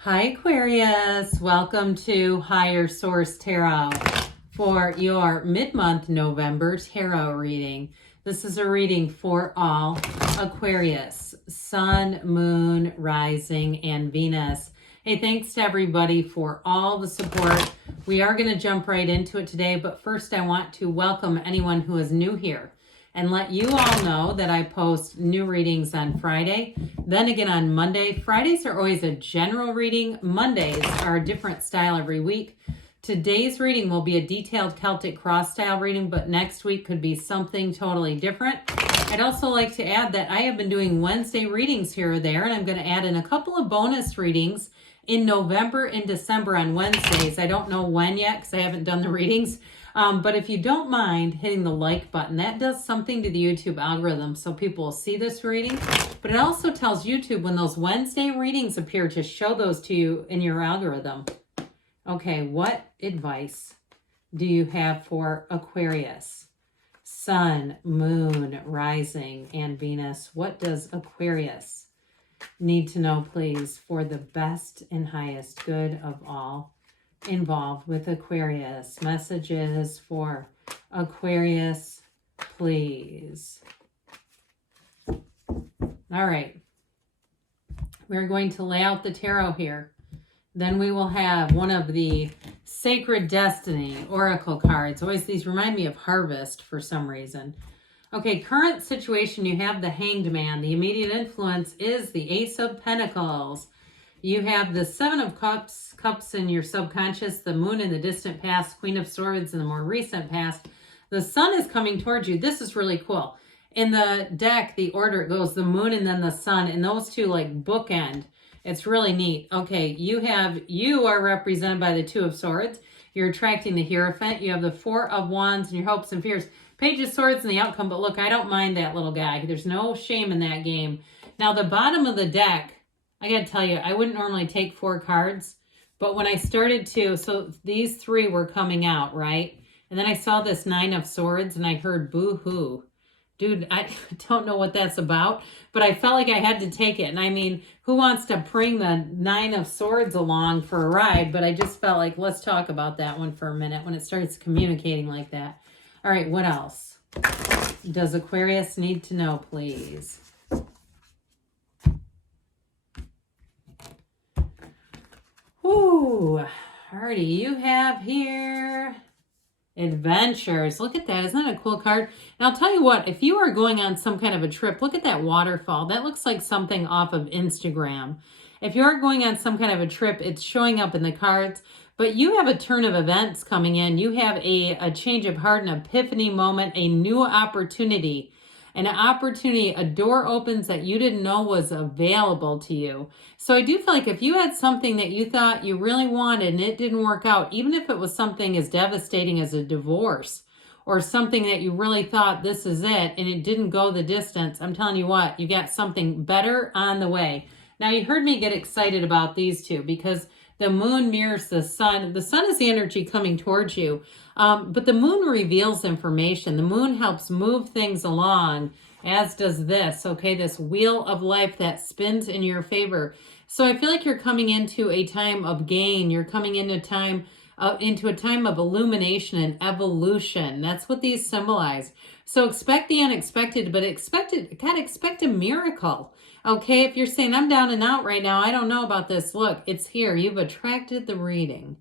Hi Aquarius, welcome to Higher Source Tarot for your mid-month November tarot reading. This is a reading for all Aquarius, Sun, Moon, Rising, and Venus. Hey, thanks to everybody for all the support. We are going to jump right into it today, but first I want to welcome anyone who is new here and let you all know that I post new readings on Friday, then again on Monday. Fridays are always a general reading. Mondays are a different style every week. Today's reading will be a detailed Celtic cross style reading, but next week could be something totally different. I'd also like to add that I have been doing Wednesday readings here or there, and I'm going to add in a couple of bonus readings in November and December on Wednesdays. I don't know when yet because I haven't done the readings. But if you don't mind hitting the like button, that does something to the YouTube algorithm so people will see this reading. But it also tells YouTube when those Wednesday readings appear to show those to you in your algorithm. Okay, what advice do you have for Aquarius? Sun, Moon, Rising, and Venus. What does Aquarius need to know, please, for the best and highest good of all involved with Aquarius? Messages for Aquarius, please. All right. We're going to lay out the tarot here. Then we will have one of the Sacred Destiny Oracle cards. Always these remind me of Harvest for some reason. Okay, current situation, you have the Hanged Man. The immediate influence is the Ace of Pentacles. You have the Seven of Cups in your subconscious, the Moon in the distant past, Queen of Swords in the more recent past. The Sun is coming towards you. This is really cool. In the deck, the order it goes, the Moon and then the Sun, and those two like bookend. It's really neat. Okay, you are represented by the Two of Swords. You're attracting the Hierophant. You have the Four of Wands and your hopes and fears. Page of Swords and the outcome, but look, I don't mind that little guy. There's no shame in that game. Now, the bottom of the deck, I got to tell you, I wouldn't normally take 4 cards, but when I started to, so these 3 were coming out, right? And then I saw this 9 of Swords and I heard boo-hoo. Dude, I don't know what that's about, but I felt like I had to take it. And I mean, who wants to bring the 9 of Swords along for a ride? But I just felt like, let's talk about that one for a minute when it starts communicating like that. All right, what else does Aquarius need to know, please? Ooh, alrighty, you have here Adventures. Look at that. Isn't that a cool card? And I'll tell you what, if you are going on some kind of a trip, look at that waterfall. That looks like something off of Instagram. If you're going on some kind of a trip, it's showing up in the cards. But you have a turn of events coming in. You have a change of heart, an epiphany moment, a new opportunity. An opportunity, a door opens that you didn't know was available to you. So I do feel like if you had something that you thought you really wanted and it didn't work out, even if it was something as devastating as a divorce or something that you really thought this is it and it didn't go the distance, I'm telling you what, you got something better on the way. Now you heard me get excited about these two because the Moon mirrors the Sun. The Sun is the energy coming towards you. But the Moon reveals information. The Moon helps move things along, as does this, okay? This wheel of life that spins in your favor. So I feel like you're coming into a time of gain. You're coming into a time of illumination and evolution. That's what these symbolize. So expect the unexpected, but expect a miracle. Okay, if you're saying, I'm down and out right now, I don't know about this. Look, it's here. You've attracted the reading.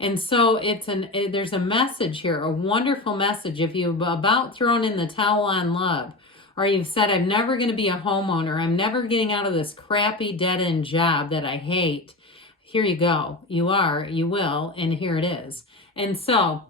And so there's a message here, a wonderful message. If you've about thrown in the towel on love, or you've said, I'm never going to be a homeowner, I'm never getting out of this crappy dead-end job that I hate, here you go. You are, you will, and here it is. And so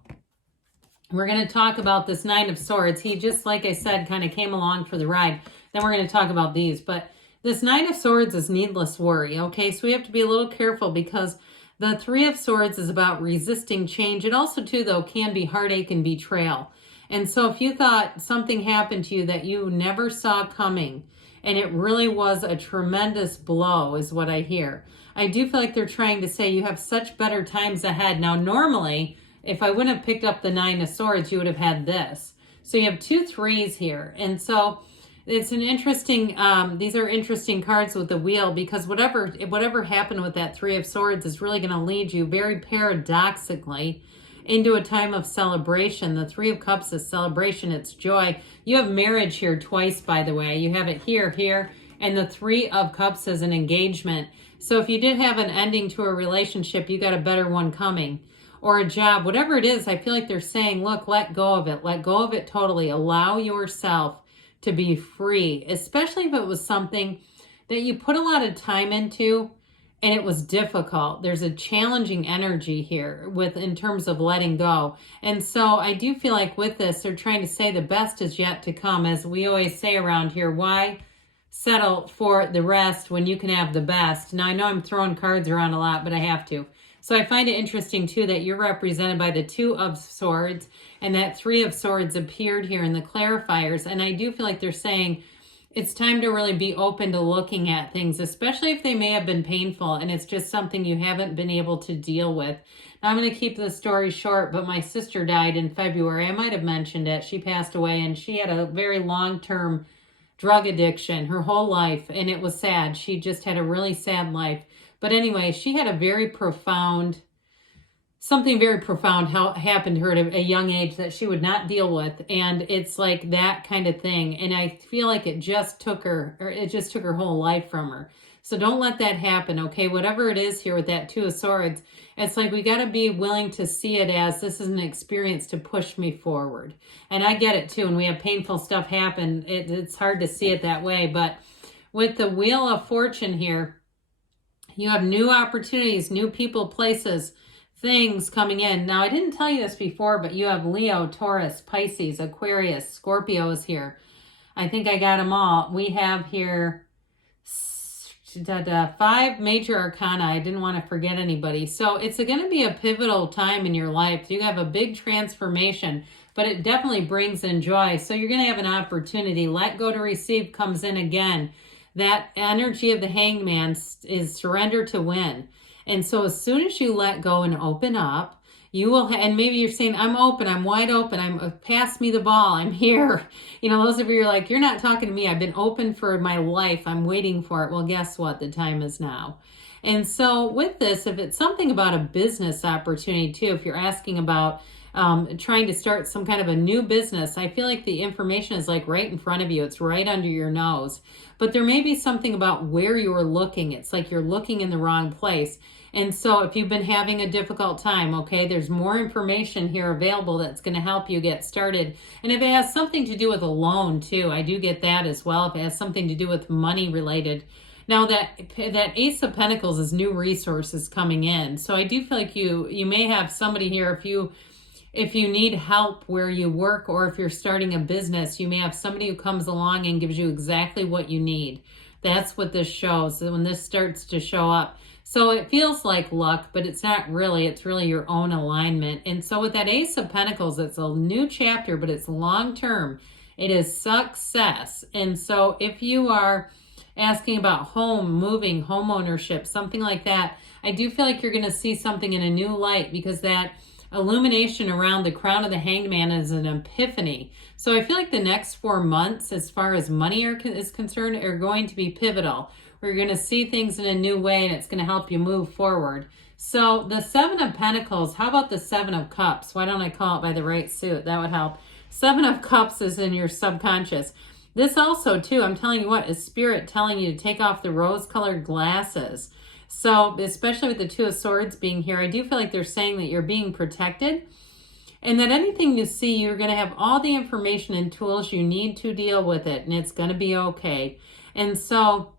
we're going to talk about this 9 of Swords. He just, like I said, kind of came along for the ride. Then we're going to talk about these. But this 9 of Swords is needless worry, okay? So we have to be a little careful because the 3 of Swords is about resisting change. It also, too, though, can be heartache and betrayal. And so if you thought something happened to you that you never saw coming, and it really was a tremendous blow, is what I hear. I do feel like they're trying to say you have such better times ahead. Now, normally, if I wouldn't have picked up the 9 of Swords, you would have had this. So you have 2 3s here. And so It's an interesting, these are interesting cards with the wheel, because whatever happened with that Three of Swords is really going to lead you very paradoxically into a time of celebration. The Three of Cups is celebration. It's joy. You have marriage here twice, by the way. You have it here, and the Three of Cups is an engagement. So if you did have an ending to a relationship, you got a better one coming. Or a job, whatever it is, I feel like they're saying, look, let go of it. Let go of it totally. Allow yourself to be free, especially if it was something that you put a lot of time into and it was difficult. There's a challenging energy here in terms of letting go. And so I do feel like with this, they're trying to say the best is yet to come. As we always say around here, why settle for the rest when you can have the best? Now, I know I'm throwing cards around a lot, but I have to. So I find it interesting, too, that you're represented by the Two of Swords, and that Three of Swords appeared here in the clarifiers. And I do feel like they're saying it's time to really be open to looking at things, especially if they may have been painful and it's just something you haven't been able to deal with. Now, I'm going to keep the story short, but my sister died in February. I might have mentioned it. She passed away, and she had a very long-term drug addiction her whole life, and it was sad. She just had a really sad life. But anyway, she had something very profound happened to her at a young age that she would not deal with. And it's like that kind of thing. And I feel like it just took her whole life from her. So don't let that happen, okay? Whatever it is here with that Two of Swords, it's like we got to be willing to see it as this is an experience to push me forward. And I get it too. When we have painful stuff happen, it's hard to see it that way. But with the Wheel of Fortune here, you have new opportunities, new people, places, things coming in. Now, I didn't tell you this before, but you have Leo, Taurus, Pisces, Aquarius, Scorpio is here. I think I got them all. We have here 5 major arcana. I didn't want to forget anybody. So it's going to be a pivotal time in your life. You have a big transformation, but it definitely brings in joy. So you're going to have an opportunity. Let go to receive comes in again. That energy of the Hangman is surrender to win. And so as soon as you let go and open up, you will, and maybe you're saying, I'm open, I'm wide open, pass me the ball, I'm here. You know, those of you are like, you're not talking to me. I've been open for my life. I'm waiting for it. Well, guess what? The time is now. And so with this, if it's something about a business opportunity too, if you're asking about trying to start some kind of a new business, I feel like the information is like right in front of you. It's right under your nose. But there may be something about where you're looking. It's like you're looking in the wrong place. And so if you've been having a difficult time, okay, there's more information here available that's going to help you get started. And if it has something to do with a loan too, I do get that as well. If it has something to do with money related. Now that Ace of Pentacles is new resources coming in. So I do feel like you may have somebody here, if you need help where you work, or if you're starting a business, you may have somebody who comes along and gives you exactly what you need. That's what this shows, when this starts to show up. So it feels like luck, but it's not really. It's really your own alignment. And so with that Ace of Pentacles, it's a new chapter, but it's long-term. It is success. And so if you are asking about home, moving, home ownership, something like that, I do feel like you're going to see something in a new light, because that illumination around the crown of the Hanged Man is an epiphany. So I feel like the next 4 months, as far as money is concerned, are going to be pivotal. We're going to see things in a new way, and it's going to help you move forward. So the Seven of Pentacles, how about the Seven of Cups? Why don't I call it by the right suit? That would help. Seven of Cups is in your subconscious. This also, too, I'm telling you what, is Spirit telling you to take off the rose-colored glasses. So especially with the Two of Swords being here, I do feel like they're saying that you're being protected, and that anything you see, you're going to have all the information and tools you need to deal with it, and it's going to be okay. And so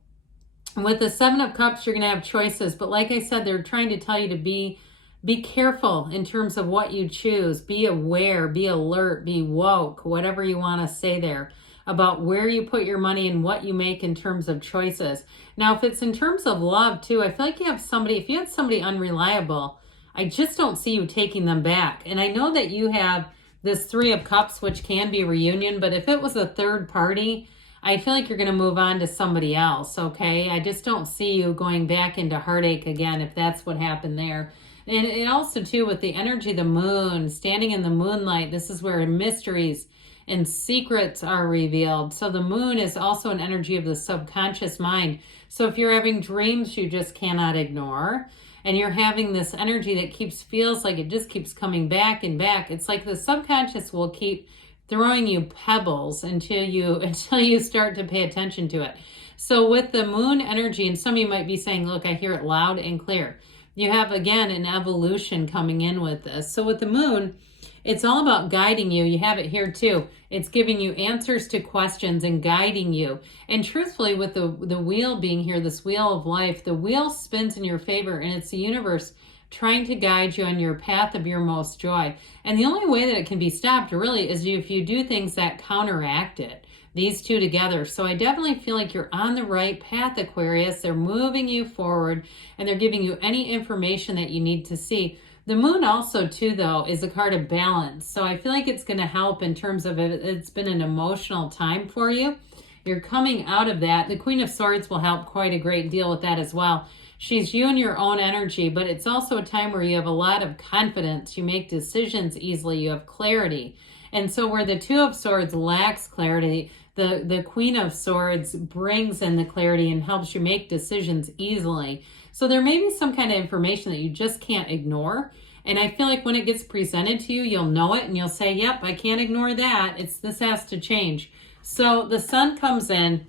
with the Seven of Cups, you're going to have choices. But like I said, they're trying to tell you to be careful in terms of what you choose. Be aware, be alert, be woke, whatever you want to say there, about where you put your money and what you make in terms of choices. Now, if it's in terms of love too, I feel like you have somebody, if you had somebody unreliable, I just don't see you taking them back. And I know that you have this Three of Cups, which can be a reunion, but if it was a third party, I feel like you're going to move on to somebody else, okay? I just don't see you going back into heartache again if that's what happened there. And also, too, with the energy of the moon, standing in the moonlight, this is where mysteries and secrets are revealed. So the moon is also an energy of the subconscious mind. So if you're having dreams you just cannot ignore, and you're having this energy that feels like it just keeps coming back and back, it's like the subconscious will keep throwing you pebbles until you start to pay attention to it. So with the moon energy, and some of you might be saying, look, I hear it loud and clear. You have, again, an evolution coming in with this. So with the moon, it's all about guiding you. You have it here too. It's giving you answers to questions and guiding you. And truthfully, with the wheel being here, this wheel of life, the wheel spins in your favor, and it's the universe trying to guide you on your path of your most joy. And the only way that it can be stopped really is if you do things that counteract it. These two together. So I definitely feel like you're on the right path, Aquarius. They're moving you forward, and they're giving you any information that you need to see. The moon also too, though, is a card of balance. So I feel like it's going to help in terms of it's been an emotional time for you. You're coming out of that. The Queen of Swords will help quite a great deal with that as well. She's you and your own energy, but it's also a time where you have a lot of confidence. You make decisions easily. You have clarity. And so where the Two of Swords lacks clarity, the Queen of Swords brings in the clarity and helps you make decisions easily. So there may be some kind of information that you just can't ignore. And I feel like when it gets presented to you, you'll know it and you'll say, yep, I can't ignore that. This has to change. So the sun comes in,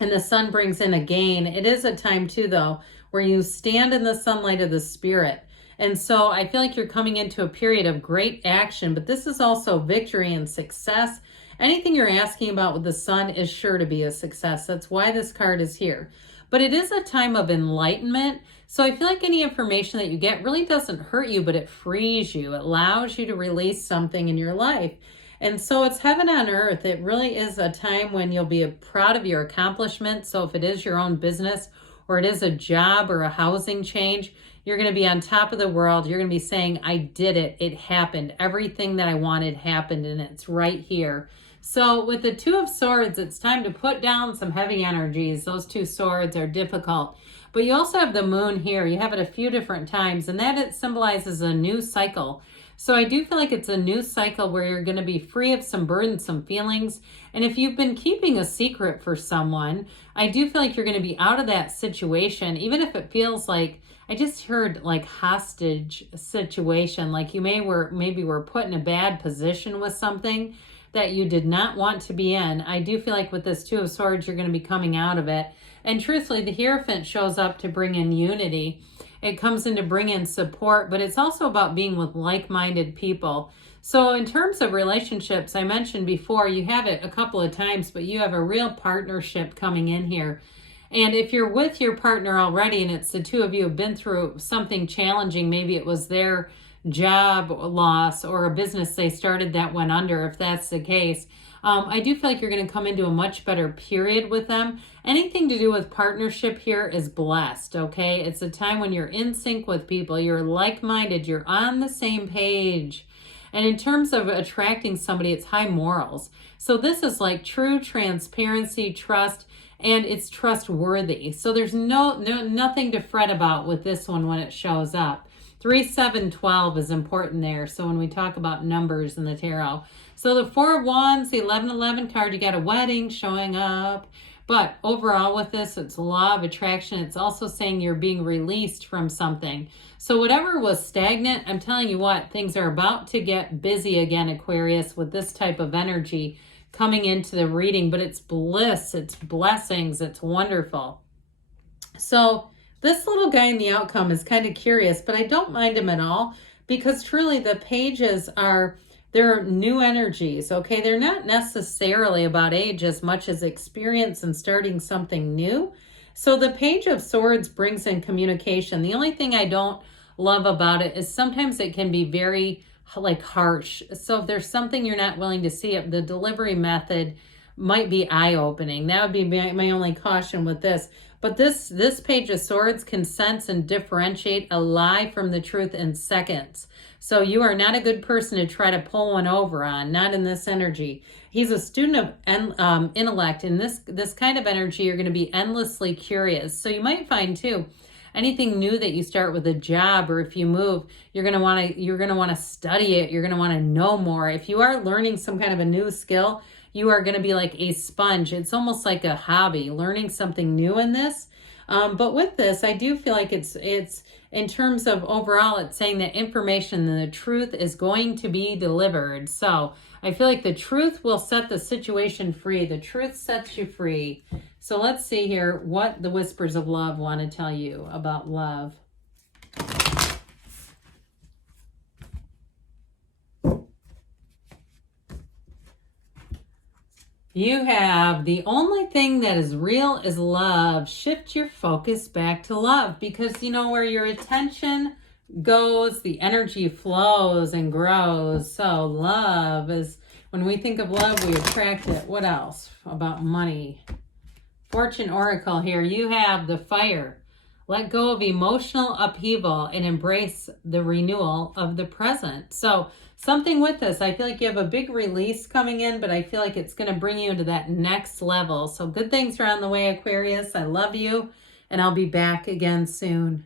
and the sun brings in a gain. It is a time too, though, where you stand in the sunlight of the spirit. And so I feel like you're coming into a period of great action, but this is also victory and success. Anything you're asking about with the sun is sure to be a success. That's why this card is here. But it is a time of enlightenment. So I feel like any information that you get really doesn't hurt you, but it frees you. It allows you to release something in your life. And so it's heaven on earth. It really is a time when you'll be proud of your accomplishments. So if it is your own business, or it is a job or a housing change, you're going to be on top of the world. You're going to be saying, I did it. It happened. Everything that I wanted happened, and it's right here. So with the Two of Swords, it's time to put down some heavy energies. Those two swords are difficult. But you also have the moon here. You have it a few different times, and that it symbolizes a new cycle. So I do feel like it's a new cycle where you're going to be free of some burdensome feelings. And if you've been keeping a secret for someone, I do feel like you're going to be out of that situation, even if it feels like, I just heard like hostage situation, like you maybe were put in a bad position with something that you did not want to be in. I do feel like with this Two of Swords, you're going to be coming out of it. And truthfully, the Hierophant shows up to bring in unity. It comes in to bring in support, but it's also about being with like-minded people. So in terms of relationships, I mentioned before, you have it a couple of times, but you have a real partnership coming in here. And if you're with your partner already, and it's the two of you have been through something challenging, maybe it was their job loss or a business they started that went under, if that's the case, I do feel like you're going to come into a much better period with them. Anything to do with partnership here is blessed, okay? It's a time when you're in sync with people. You're like-minded. You're on the same page. And in terms of attracting somebody, it's high morals. So this is like true transparency, trust, and it's trustworthy. So there's nothing to fret about with this one when it shows up. 3, 7, 12 is important there. So when we talk about numbers in the tarot. So the 4 of Wands, the 11-11 card, you got a wedding showing up. But overall with this, it's law of attraction. It's also saying you're being released from something. So whatever was stagnant, I'm telling you what, things are about to get busy again, Aquarius, with this type of energy coming into the reading. But it's bliss, it's blessings, it's wonderful. So this little guy in the outcome is kind of curious, but I don't mind him at all, because truly the pages they're new energies, okay? They're not necessarily about age as much as experience and starting something new. So the Page of Swords brings in communication. The only thing I don't love about it is sometimes it can be very like harsh. So if there's something you're not willing to see, the delivery method might be eye-opening. That would be my only caution with this. But this Page of Swords can sense and differentiate a lie from the truth in seconds. So you are not a good person to try to pull one over on, not in this energy. He's a student of intellect. In this kind of energy, you're going to be endlessly curious. So you might find too, anything new that you start with a job, or if you move, you're going to want to study it. You're going to want to know more. If you are learning some kind of a new skill, you are going to be like a sponge. It's almost like a hobby, learning something new in this. But with this, I do feel like it's in terms of overall, it's saying that information and the truth is going to be delivered. So I feel like the truth will set the situation free. The truth sets you free. So let's see here what the whispers of love want to tell you about love. You have the only thing that is real is love. Shift your focus back to love, because you know where your attention goes, the energy flows and grows. So love is, when we think of love, we attract it. What else about money? Fortune Oracle here. You have the fire. Let go of emotional upheaval and embrace the renewal of the present. So something with this, I feel like you have a big release coming in, but I feel like it's going to bring you into that next level. So good things are on the way, Aquarius. I love you, and I'll be back again soon.